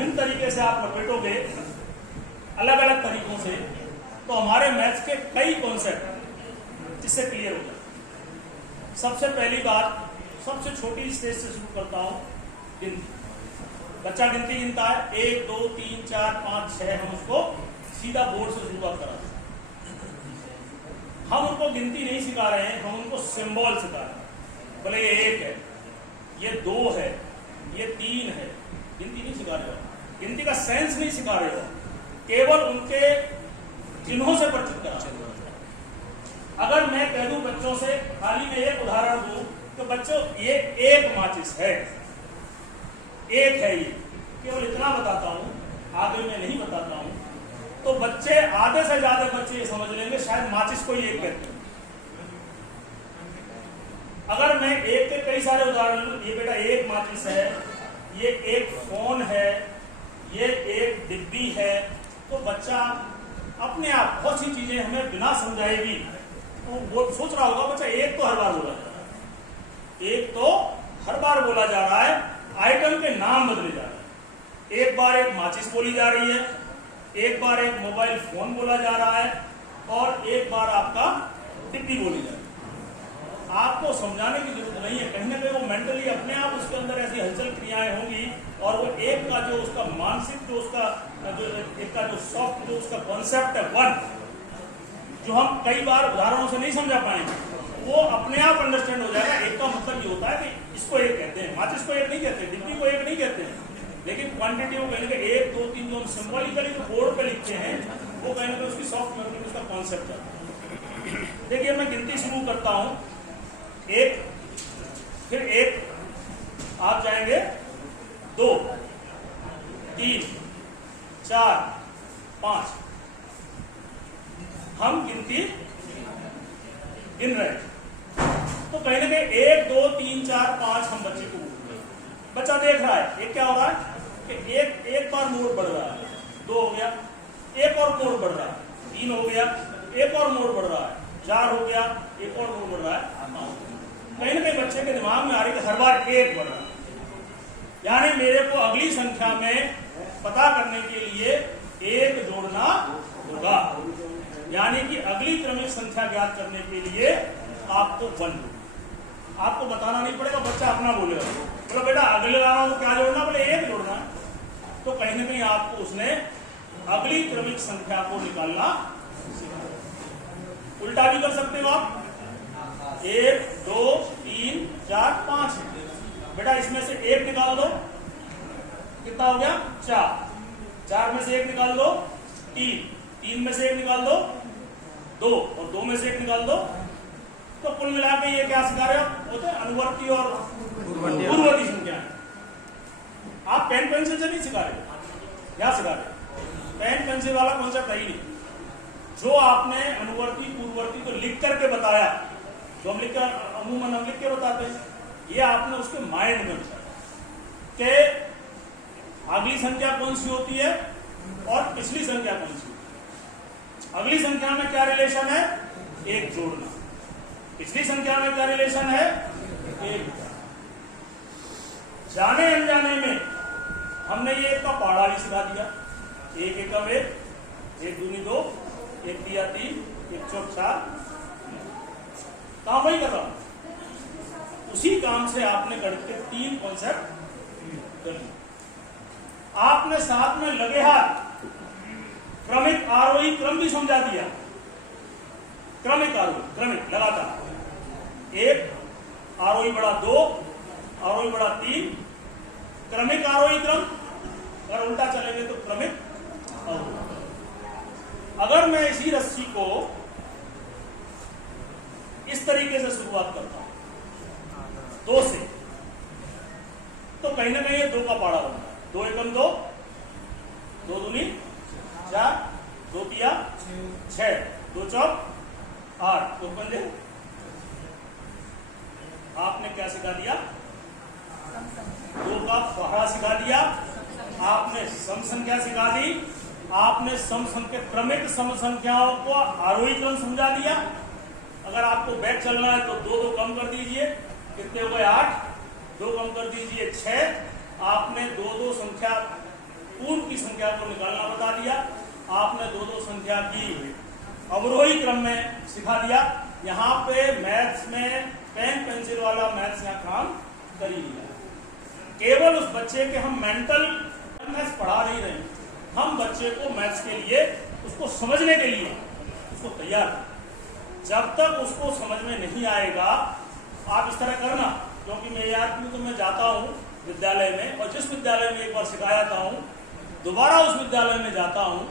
विभिन्न तरीके से आप लपेटोगे अलग अलग तरीकों से, तो हमारे मैथ्स के कई कॉन्सेप्ट जिससे क्लियर हो जाए। सबसे पहली बात, सबसे छोटी स्टेज से शुरू करता हूं, गिनती। बच्चा गिनती गिनता है 1 2 3 4 5 6, हम उसको सीधा बोर्ड से शुरुआत कराते हैं। हम उनको गिनती नहीं सिखा रहे हैं, हम उनको सिंबल सिखा रहे हैं। बोले ये 1 है, ये 2 है, ये 3 है, गिनती नहीं सिखा रहे हो, गिनती का सेंस नहीं सिखा रहे हो, केवल उनके चिन्हों से परिचित करा। अगर मैं कह दूं बच्चों से, खाली मैं एक उदाहरण दूं तो बच्चों ये 1 माचिस है, 1 है, ये केवल इतना बताता हूं, आगे मैं नहीं बताता हूं, तो बच्चे, आधे से ज्यादा बच्चे ये समझ लेंगे शायद माचिस को 1 कहते हैं। अगर मैं 1 के कई सारे उदाहरण लूं, ये बेटा 1 माचिस है, ये 1 फोन है, ये 1 डिब्बी है, तो बच्चा अपने आप बहुत सी चीजें हमें बिना समझाएगी तो वो सोच रहा होगा बच्चा 1 तो हर बार बोला जा रहा है, 1 तो हर बार बोला जा रहा है, आइटम के नाम बदले जा रहे हैं। एक बार 1 माचिस बोली जा रही है, एक बार 1 मोबाइल फोन बोला जा रहा है, और एक बार आपका डिब्बी बोली जा रही है। आपको समझाने की जरूरत नहीं है, कहीं ना कहीं वो मेंटली अपने आप उसके अंदर ऐसी हलचल क्रियाएं होंगी, और वो 1 का जो उसका मानसिक, जो उसका जो 1 का जो सॉफ्ट, जो उसका कॉन्सेप्ट है 1, जो हम कई बार उदाहरणों से नहीं समझा पाएंगे, वो अपने आप अंडरस्टैंड हो जाएगा। 1 का मतलब ये होता है कि इसको 1 कहते हैं, माचिस को 1 नहीं कहते, डिब्बी को 1 नहीं कहते हैं, लेकिन क्वांटिटी वो कहेंगे 1 2 3, जो हम सिंबॉलिकली जो बोर्ड पे लिखते हैं, वो कहीं ना कहीं उसकी सॉफ्ट मेमोरी में उसका कॉन्सेप्ट है। देखिए मैं गिनती शुरू करता हूं, 1, फिर 1, आप जाएंगे 2 3 4 5, हम गिनती गिन रहे हैं, तो कहीं ना कहीं 1 2 3 4 5 हम बच्चे को, बच्चा देख रहा है एक क्या हो रहा है कि एक बार मोड़ बढ़ रहा है, 2 हो गया, एक और मोड़ बढ़ रहा है, 3 हो गया, एक और मोड़ बढ़ रहा है, 4 हो गया, एक और मोड़ बढ़ रहा है। कहीं ना कहीं बच्चे के दिमाग में आ रही है कि हर बार 1 बढ़ रहा है, यानी मेरे को अगली संख्या में पता करने के लिए 1 जोड़ना होगा, यानी कि अगली क्रमिक संख्या ज्ञात करने के लिए आपको 1, आपको बताना नहीं पड़ेगा, बच्चा अपना बोलेगा, बोलो बेटा अगले वाला को क्या जोड़ना, बोले 1 जोड़ना, तो कहीं ना कहीं आपको उसने अगली क्रमिक संख्या को निकालना सीखा। उल्टा भी कर सकते हो आप, 1 2 3 4 5, बेटा इसमें से 1 निकाल दो, कितना हो गया 4, 4 में से 1 निकाल दो 3, 3 में से 1 निकाल दो 2, और 2 में से 1 निकाल दो, तो कुल मिला के ये क्या सिखा रहे हो, होते हैं अनुवर्ती और पूर्ववर्ती संख्या। आप पेन पेंसिल से नहीं सिखा रहे, क्या सिखा रहे, पेन पेंसिल वाला कॉन्सेप्ट है ही नहीं। जो आपने अनुवर्ती पूर्ववर्ती तो लिख करके बताया, जो हम अमूमन हम लिख के बताते हैं, ये आपने उसके माइंड में बताया कि अगली संख्या कौन सी होती है और पिछली संख्या कौन सी होती है। अगली संख्या में क्या रिलेशन है, 1 जोड़ना, पिछली संख्या में क्या रिलेशन है, 1। जाने अनजाने में हमने ये 1 का पहाड़ा भी सिखा दिया, 1 एकम 1, 1 दूनी 2, 1 तिया 3, 1 चौक 4, काम वही कर रहा हूं। उसी काम से आपने गणित के 3 कॉन्सेप्ट कर लिए। आपने साथ में लगे हाथ क्रमिक आरोही क्रम भी समझा दिया, क्रमिक आरोही, क्रमिक लगातार, 1 आरोही बड़ा 2, आरोही बड़ा 3, क्रमिक आरोही क्रम, अगर उल्टा चलेंगे तो क्रमिक अवरोही। अगर मैं इसी रस्सी को इस तरीके से शुरुआत करता हूं 2 से, तो कहीं ना कहीं 2 का पहाड़ा बनता है, 2 एकम 2, 2 दूनी 4, 2 तिया 6, 2 चौक 8, 2 पंजे। आपने क्या सिखा दिया, 2 का पहाड़ा सिखा दिया, आपने सम संख्या सिखा दी, आपने सम संख्या क्रमिक सम संख्याओं को आरोही क्रम समझा दिया। अगर आपको बैक चलना है तो 2 कम कर दीजिए, कितने हो गए 8, 2 कम कर दीजिए 6, आपने 2 संख्या पूर्ण की संख्या को निकालना बता दिया। आपने दो दो संख्या की अवरोही क्रम में सिखा दिया। यहाँ पे मैथ्स में पेन पेंसिल वाला मैथ्स यहाँ काम कर ही दिया। केवल उस बच्चे के हम मेंटल मैथ्स पढ़ा नहीं रहे, हम बच्चे को मैथ्स के लिए, उसको समझने के लिए उसको तैयार करें। जब तक उसको समझ में नहीं आएगा आप इस तरह करना, क्योंकि मैं याद हूँ तो मैं जाता हूँ विद्यालय में, और जिस विद्यालय में एक बार सिखाया था हूँ दोबारा उस विद्यालय में जाता हूँ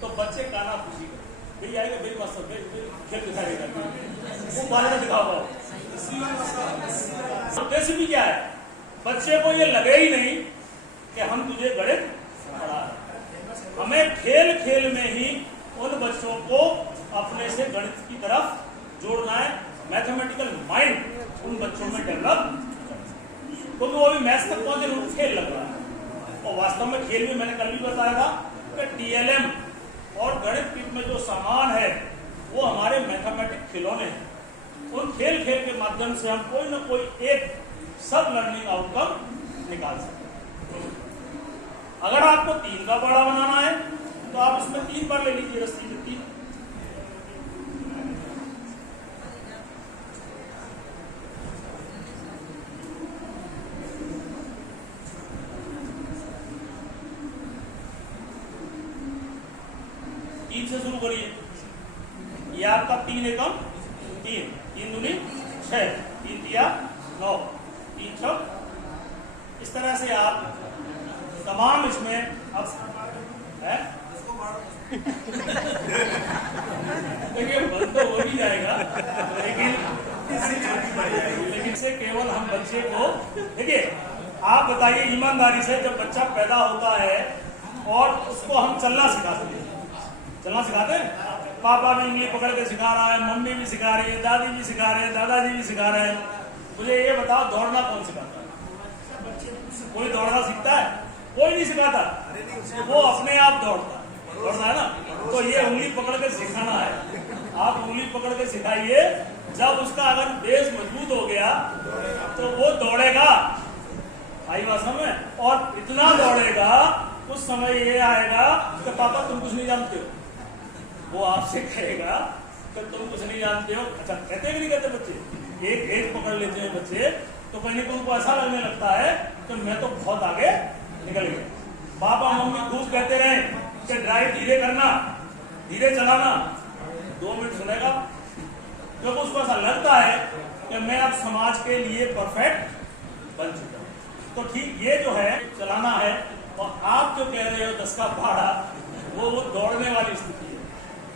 तो बच्चे काना खुशी करते, भाई आएगा भाई मास्टर खेल दिखाएगा, वो बारे में दिखाओ। उद्देश्य भी क्या है, बच्चे को ये लगे ही नहीं कि हम तुझे गणित पढ़ा रहे। हमें खेल खेल में ही उन बच्चों को अपने से गणित की तरफ जोड़ना है। मैथमेटिकल माइंड उन बच्चों में डेवलप, क्योंकि वो अभी मैथ्स तक पहुंचे, उनको खेल लग रहा है। और वास्तव में खेल में मैंने कल भी बताया था कि टीएलएम और गणित किट में जो सामान है वो हमारे मैथमेटिक्स खिलौने हैं। उन खेल खेल के माध्यम से हम कोई ना कोई एक सब लर्निंग आउटकम निकाल सकते हैं। अगर आपको 3 का पहाड़ा बनाना है तो आप इसमें 3 बार ले लीजिए रस्सी के 3। से शुरू करिए। ये आपका 3 एकम 3, 3 दूनी 6, 3 तिया 9, 3 छक। इस तरह से आप तमाम इसमें अब है देखिए बंद तो हो ही जाएगा, लेकिन इससे केवल हम बच्चे को देखिए, आप बताइए ईमानदारी से, जब बच्चा पैदा होता है और उसको हम चलना सिखाते हैं, चलना सिखाते हैं, पापा भी उंगली पकड़ के सिखा रहा है, मम्मी भी सिखा रही है, दादी भी सिखा रहे हैं, दादाजी भी सिखा रहे हैं, मुझे ये बताओ दौड़ना कौन सिखाता है? कोई दौड़ना सीखता है? कोई नहीं सिखाता, वो अपने आप दौड़ता है ना। तो ये उंगली पकड़ के सिखाना है, आप उंगली पकड़ के सिखाइए। जब उसका अगर बेस मजबूत हो गया तो वो दौड़ेगा, आई बात समझ में, और इतना दौड़ेगा उस समय ये आएगा कि पापा तुम कुछ नहीं जानते हो। वो आपसे कहेगा कि तुम कुछ नहीं जानते हो। अच्छा कहते हैं कि नहीं कहते बच्चे? एक गेट पकड़ लेते हैं बच्चे तो कहीं ना कहीं उनको ऐसा लगने लगता है कि मैं तो बहुत आगे निकल गया। पापा मम्मी खूब कहते रहे कि ड्राइव धीरे करना, धीरे चलाना, 2 मिनट सुनेगा, क्योंकि उसको ऐसा लगता है कि मैं अब समाज के लिए परफेक्ट बन चुका हूं। तो ठीक ये जो है चलाना है, और आप जो कह रहे हो 10 का पहाड़ा, वो दौड़ने वाली स्थिति है,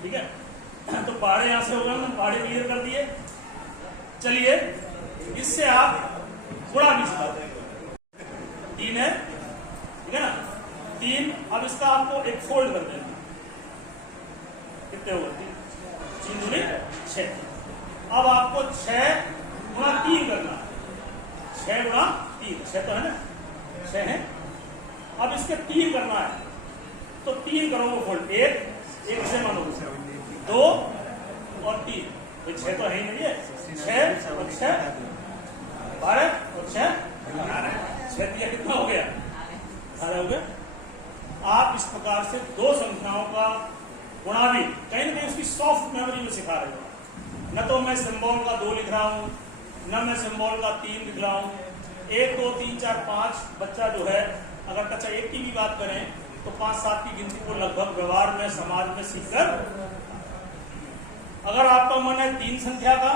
ठीक है। तो पहाड़े यहां से हो गए, पहाड़े क्लियर कर दिए। चलिए इससे आप गुणा भी सिखाते हैं। 3 है, ठीक है ना, 3। अब इसका आपको एक फोल्ड कर देना, कितने होगा? 3 दूनी 6। अब आपको 6 गुणा 3 करना, 6 गुणा 3, 6 तो है ना, 6 है। अब इसके 3 करना है तो 3 करोगे फोल्ड, 1 से मानो 2 और 3, 6 तो है ही नहीं है, 6 और 6 12 और 6 दिया, कितना हो गया? 18 हो गया। आप इस प्रकार से 2 संख्याओं का गुणा भी कहीं ना कहीं उसकी सॉफ्ट मेमोरी में सिखा रहे हो। न तो मैं सिंबल का 2 लिख रहा हूं, न मैं सिंबल का 3 लिख रहा हूं। 1 2 3 4 5 बच्चा जो है, अगर कक्षा 1 की भी बात करें तो 5-7 की गिनती को लगभग व्यवहार में समाज में सीखकर, अगर आपका मन है 3 संख्या का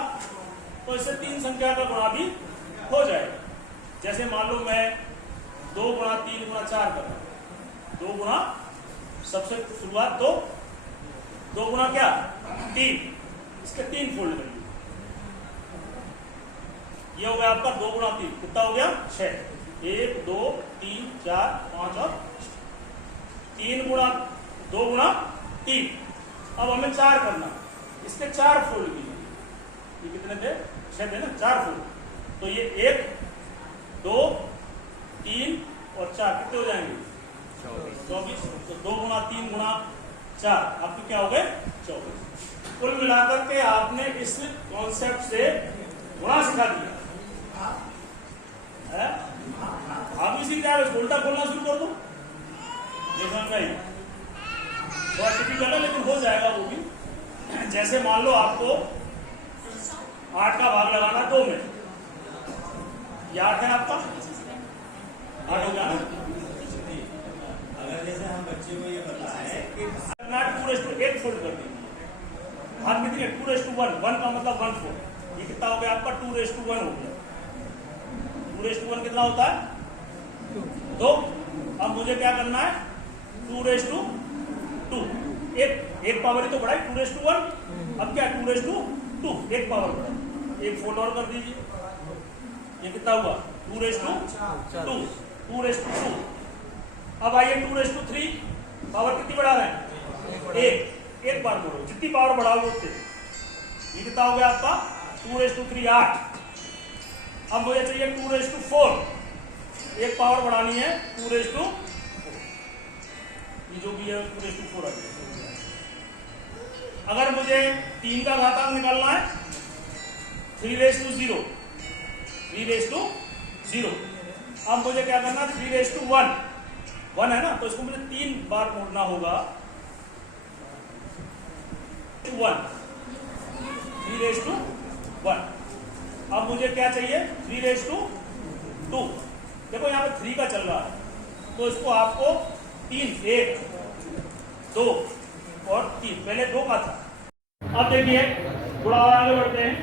तो इससे 3 संख्या का गुणा भी हो जाएगा। जैसे मान लो मैं 2 गुणा 3 गुणा 4 कर रहा हूं, 2 गुणा, सबसे शुरुआत 2 गुणा क्या 3, इसके 3 फोल्ड करिए। ये हो गया आपका 2 गुणा 3, कितना हो गया? 6। 1 2 3 4 5 और 3 गुणा 2 गुणा 3। अब हमें 4 करना, इसके 4 फोल्ड कीजिए। ये कितने थे? 6 थे ना, 4 फोल्ड। तो ये 1 2 3 और 4 कितने हो जाएंगे? 24। तो 2 गुणा 3 गुणा 4 आपके क्या हो गए? 24। कुल मिलाकर के आपने इस कॉन्सेप्ट से गुणा सिखा दिया है। आप इसी क्या उल्टा बोलना शुरू कर दो, ये समझ में आई? बहुत टिपिकल है लेकिन हो जाएगा वो भी। जैसे मान लो आपको 8 का भाग लगाना 2 में, ये 8 है आपका, 8 हो गया ना। अगर जैसे हम बच्चे को ये बताएं कि 2:8 फोल्ड कर दीजिए। भाग कितनी है? 2:1, 1 का मतलब 1/4। ये कितना हो गया आपका? 2:1 हो गया। 2:1 कितना होता है? 2। अब मुझे क्या करना है? 2:2, एक पावर ही तो बढ़ाई 2:1। अब क्या? 2:2, एक पावर बढ़ाई, एक फोल्ड और कर दीजिए। ये कितना हुआ? 2:2, 2:2। अब आइए 2:3, पावर कितनी बढ़ा रहे हैं? एक बार बढ़ो, जितनी पावर बढ़ाओगे उतने। ये कितना हो गया आपका? 2:3, 8। अब मुझे चाहिए 2:4, एक पावर बढ़ानी है 2:4, ये जो भी है 2:4 आ गया। अगर मुझे 3 का घातांक निकालना है 3:0, 3:0। अब मुझे क्या करना है? 3:1, 1 है ना, तो इसको मुझे 3 बार मोड़ना होगा। 1, 3:1। अब मुझे क्या चाहिए? 3:2। देखो यहाँ पे 3 का चल रहा है, तो इसको आपको 3, 1, 2 और 3, पहले 2 का था। अब देखिए थोड़ा और आगे बढ़ते हैं।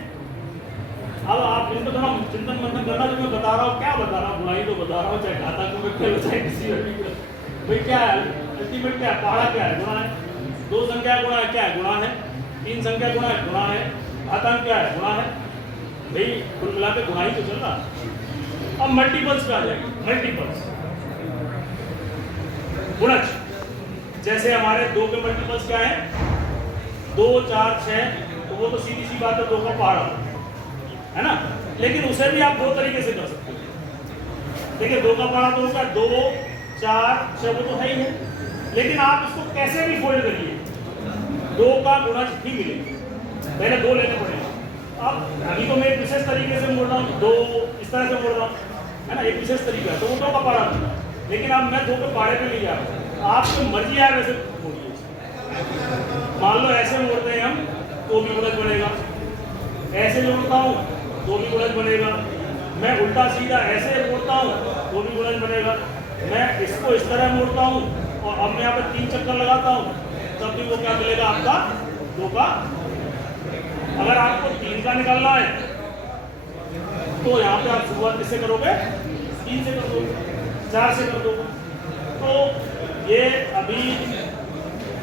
अब आप इनको थोड़ा चिंतन मंथन करना, जो मैं बता रहा हूँ, क्या बता रहा हूँ, बुराई तो बता रहा हूँ, चाहे घाता को चाहे किसी भाई क्या है अल्टीमेट, क्या है? पहाड़ा क्या है? गुणा है। 2 संख्या गुणा है, क्या है? गुणा है। 3 संख्या गुणा है, गुणा है। घातांक क्या है? गुणा है। भाई कुल मिला के गुणा ही तो चल रहा है। अब मल्टीपल्स पे आ जाएंगे। मल्टीपल्स, गुणज। जैसे हमारे 2 के मल्टीपल्स क्या है? 2, 4, 6, तो वो तो सीधी सी बात है 2 का पहाड़ा है ना। लेकिन उसे भी आप 2 तरीके से कर सकते हो। देखिए 2 का पहाड़ा तो होगा 2, 4, 6, वो तो है ही है। लेकिन आप इसको कैसे भी फोल्ड करिए 2 का गुणज ही मिलेगा। पहले 2 लेने पड़ेगा। अब अभी तो मैं एक विशेष तरीके से मोड़ रहा हूँ, 2 इस तरह से मोड़ रहा हूँ, है ना, एक विशेष तरीका है, तो वो 2 का पहाड़ा था। लेकिन अब मैं 2 के पहाड़े पे नहीं जा रहा हूँ, आपको मर्जी आए वैसे मोड़िए। मान लो ऐसे मोड़ते हैं हम तो भी गुणज बनेगा, ऐसे जोड़ता हूँ तो भी गुणज बनेगा, मैं उल्टा सीधा ऐसे मोड़ता हूँ तो भी गुणज बनेगा, मैं इसको इस तरह मोड़ता हूँ और अब मैं यहाँ पे 3 चक्कर लगाता हूँ, तब भी वो क्या मिलेगा आपका? 2 का। अगर आपको 3 का निकालना है तो यहाँ पे आप शुरुआत किससे करोगे? 3 से कर दोगे, 4 से कर दोगे। तो ये अभी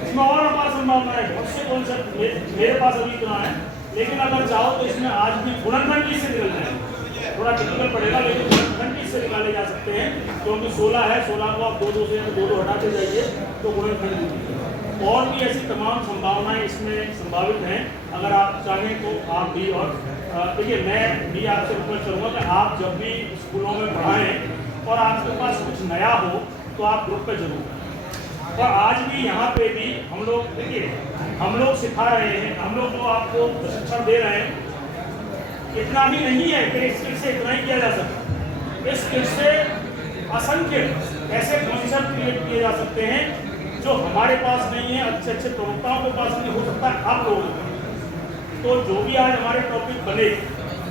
इसमें और अपार संभावना है, बहुत से कॉन्सेप्ट मेरे पास अभी इतना है। लेकिन अगर चाहो तो इसमें आज भी गुणनखंड से निकल जाएंगे, थोड़ा टिपिकल पड़ेगा लेकिन गुणनखंड से निकाले जा सकते हैं, क्योंकि 16 है, 16 को आप 2 से 2 हटाते जाइए तो गुणनखंड। और भी ऐसी तमाम संभावनाएं इसमें संभावित हैं। अगर आप चाहें तो आप भी, और देखिए मैं भी आपसे रिक्वेस्ट करूँगा कि आप जब भी स्कूलों में पढ़ाएं और आपके पास कुछ नया हो तो आप ग्रुप पे जरूर। और आज भी यहाँ पे भी हम लोग, देखिए हम लोग सिखा रहे हैं, हम लोग जो आपको प्रशिक्षण दे रहे हैं, इतना ही नहीं है कि इस स्किल से इतना ही किया जा सकता। इस स्किल से असंख्य ऐसे कॉन्सेप्ट क्रिएट किए जा सकते हैं जो हमारे पास नहीं है, अच्छे अच्छे प्रवक्ताओं के पास नहीं, हो सकता है आप लोगों को। तो जो भी आज हमारे टॉपिक बने,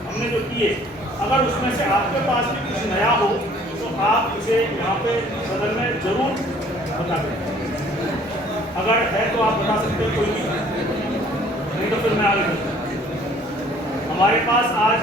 हमने जो किए, अगर उसमें से आपके पास भी कुछ नया हो तो आप इसे यहाँ पे सदन में जरूर बता दें। अगर है तो आप बता सकते हो, कोई नहीं तो फिर मैं आगे। हमारे पास आज